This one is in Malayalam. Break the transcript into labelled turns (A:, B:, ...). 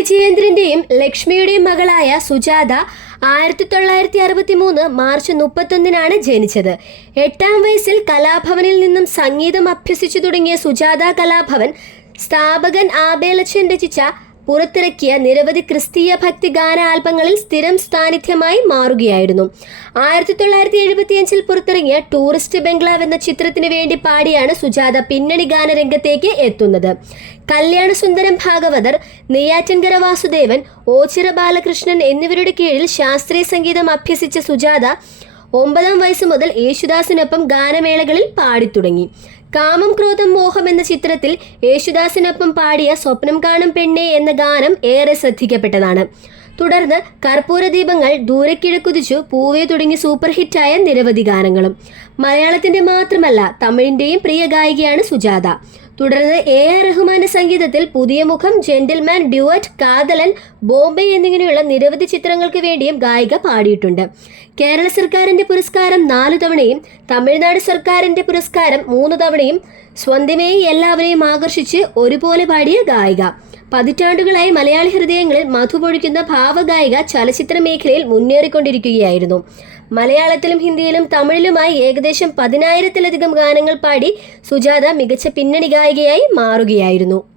A: വിജയേന്ദ്രന്റെയും ലക്ഷ്മിയുടെയും മകളായ സുജാത ആയിരത്തി തൊള്ളായിരത്തി അറുപത്തി മൂന്ന് മാർച്ച് മുപ്പത്തൊന്നിനാണ് ജനിച്ചത്. എട്ടാം വയസ്സിൽ കലാഭവനിൽ നിന്നും സംഗീതം അഭ്യസിച്ചു തുടങ്ങിയ സുജാത കലാഭവൻ സ്ഥാപകൻ ആബേലച്ചൻ രചിച്ച പുറത്തിറക്കിയ നിരവധി ക്രിസ്തീയ ഭക്തി ഗാന ആൽബങ്ങളിൽ സ്ഥിരം സാന്നിധ്യമായി മാറുകയായിരുന്നു. ആയിരത്തി തൊള്ളായിരത്തി എഴുപത്തിയഞ്ചിൽ പുറത്തിറങ്ങിയ ടൂറിസ്റ്റ് ബംഗ്ലാവ് എന്ന ചിത്രത്തിന് വേണ്ടി പാടിയാണ് സുജാത പിന്നണി ഗാന രംഗത്തേക്ക് എത്തുന്നത്. കല്യാണസുന്ദരം ഭാഗവതർ നെയ്യാറ്റിൻകര വാസുദേവൻ ഓച്ചിറ ബാലകൃഷ്ണൻ എന്നിവരുടെ കീഴിൽ ശാസ്ത്രീയ സംഗീതം അഭ്യസിച്ച സുജാത ഒമ്പതാം വയസ്സ് മുതൽ യേശുദാസിനൊപ്പം ഗാനമേളകളിൽ പാടിത്തുടങ്ങി. കാമം ക്രോധം മോഹം എന്ന ചിത്രത്തിൽ യേശുദാസിനൊപ്പം പാടിയ സ്വപ്നം കാണും പെണ്ണെ എന്ന ഗാനം ഏറെ ശ്രദ്ധിക്കപ്പെട്ടതാണ്. തുടർന്ന് കർപ്പൂരദീപങ്ങൾ ദൂരക്കിഴക്കുതിച്ചു പൂവേ തുടങ്ങി സൂപ്പർ ഹിറ്റായ നിരവധി ഗാനങ്ങളും. മലയാളത്തിന്റെ മാത്രമല്ല തമിഴിന്റെയും പ്രിയ ഗായികയാണ് സുജാത. തുടർന്ന് എ ആർ റഹ്മാന്റെ സംഗീതത്തിൽ പുതിയ മുഖം ജെന്റിൽമാൻ ഡ്യുവറ്റ് കാതലൻ ബോംബെ എന്നിങ്ങനെയുള്ള നിരവധി ചിത്രങ്ങൾക്ക് വേണ്ടിയും ഗായിക പാടിയിട്ടുണ്ട്. കേരള സർക്കാരിന്റെ പുരസ്കാരം നാലു തവണയും തമിഴ്നാട് സർക്കാരിന്റെ പുരസ്കാരം മൂന്ന് തവണയും സ്വന്തമേ എല്ലാവരെയും ആകർഷിച്ച് ഒരുപോലെ പാടിയ ഗായിക. പതിറ്റാണ്ടുകളായി മലയാളി ഹൃദയങ്ങളിൽ മധു പൊഴിക്കുന്ന ഭാവഗായിക ചലച്ചിത്ര മേഖലയിൽ മുന്നേറിക്കൊണ്ടിരിക്കുകയായിരുന്നു. മലയാളത്തിലും ഹിന്ദിയിലും തമിഴിലുമായി ഏകദേശം പതിനായിരത്തിലധികം ഗാനങ്ങൾ പാടി സുജാത മികച്ച പിന്നണി ഗായികയായി മാറുകയായിരുന്നു